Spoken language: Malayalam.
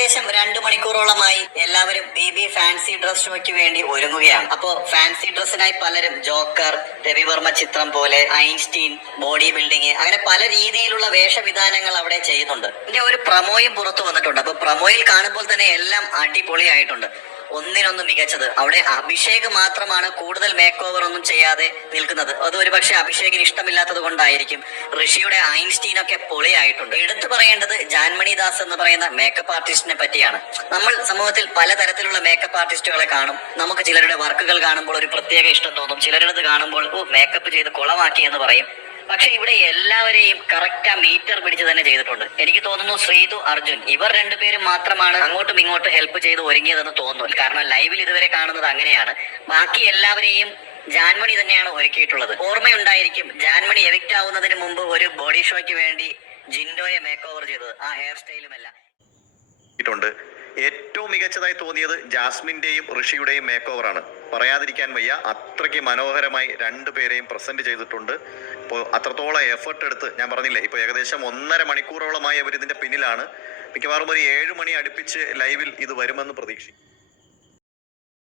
ഏകദേശം 2 മണിക്കൂറോളമായി എല്ലാവരും ബേബി ഫാൻസി ഡ്രസ് ഷോയ്ക്ക് വേണ്ടി ഒരുങ്ങുകയാണ്. അപ്പോ ഫാൻസി ഡ്രസ്സിനായി പലരും ജോക്കർ, രവിവർമ്മ ചിത്രം പോലെ, ഐൻസ്റ്റീൻ, ബോഡി ബിൽഡിംഗ്, അങ്ങനെ പല രീതിയിലുള്ള വേഷവിധാനങ്ങൾ അവിടെ ചെയ്യുന്നുണ്ട്. ഇതിന്റെ ഒരു പ്രമോയും പുറത്തു വന്നിട്ടുണ്ട്. അപ്പൊ പ്രമോയിൽ കാണുമ്പോൾ തന്നെ എല്ലാം അടിപൊളിയായിട്ടുണ്ട്, ഒന്നിനൊന്ന് മികച്ചത്. അവിടെ അഭിഷേക് മാത്രമാണ് കൂടുതൽ മേക്ക് ഓവർ ഒന്നും ചെയ്യാതെ നിൽക്കുന്നത്. അത് ഒരു പക്ഷെ അഭിഷേകിന് ഇഷ്ടമില്ലാത്തത് കൊണ്ടായിരിക്കും. ഋഷിയുടെ ഐൻസ്റ്റീൻ ഒക്കെ പൊളിയായിട്ടുണ്ട്. എടുത്തു പറയേണ്ടത് ജാൻമണി ദാസ് എന്ന് പറയുന്ന മേക്കപ്പ് ആർട്ടിസ്റ്റിനെ പറ്റിയാണ്. നമ്മൾ സമൂഹത്തിൽ പലതരത്തിലുള്ള മേക്കപ്പ് ആർട്ടിസ്റ്റുകളെ കാണും. നമുക്ക് ചിലരുടെ വർക്കുകൾ കാണുമ്പോൾ ഒരു പ്രത്യേക ഇഷ്ടം തോന്നും, ചിലരുടേത് കാണുമ്പോൾ മേക്കപ്പ് ചെയ്ത് കുളമാക്കി എന്ന് പറയും. പക്ഷെ ഇവിടെ എല്ലാവരെയും കറക്റ്റ് മീറ്റർ പിടിച്ച് തന്നെ ചെയ്തിട്ടുണ്ട്. എനിക്ക് തോന്നുന്നു ശ്രീതു, അർജുൻ ഇവർ രണ്ടുപേരും മാത്രമാണ് അങ്ങോട്ടും ഇങ്ങോട്ടും ഹെൽപ്പ് ചെയ്ത് ഒരുങ്ങിയതെന്ന് തോന്നുന്നു. കാരണം ലൈവിൽ ഇതുവരെ കാണുന്നത് അങ്ങനെയാണ്. ബാക്കി എല്ലാവരെയും ജാൻമണി തന്നെയാണ് ഒരുക്കിയിട്ടുള്ളത്. ഓർമ്മയുണ്ടായിരിക്കും, ജാൻമണി എവിക്റ്റ് ആവുന്നതിന് മുമ്പ് ഒരു ബോഡി ഷോയ്ക്ക് വേണ്ടി ജിൻഡോയെ മേക്ക് ഓവർ ചെയ്തത്, ആ ഹെയർ സ്റ്റൈലുമെല്ലാം. ഏറ്റവും മികച്ചതായി തോന്നിയത് ജാസ്മിന്റെയും ഋഷിയുടെയും മേക്ക് ഓവറാണ്. പറയാതിരിക്കാൻ വയ്യ, അത്രയ്ക്ക് മനോഹരമായി രണ്ടുപേരെയും പ്രസന്റ് ചെയ്തിട്ടുണ്ട്. ഇപ്പോൾ അത്രത്തോളം എഫർട്ട് എടുത്ത്, ഞാൻ പറഞ്ഞില്ലേ, ഇപ്പോൾ ഏകദേശം 1.5 മണിക്കൂറോളമായി അവർ ഇതിന്റെ പിന്നിലാണ്. മിക്കവാറും ഒരു 7 മണി അടുപ്പിച്ച് ലൈവിൽ ഇത് വരുമെന്ന് പ്രതീക്ഷിക്കും.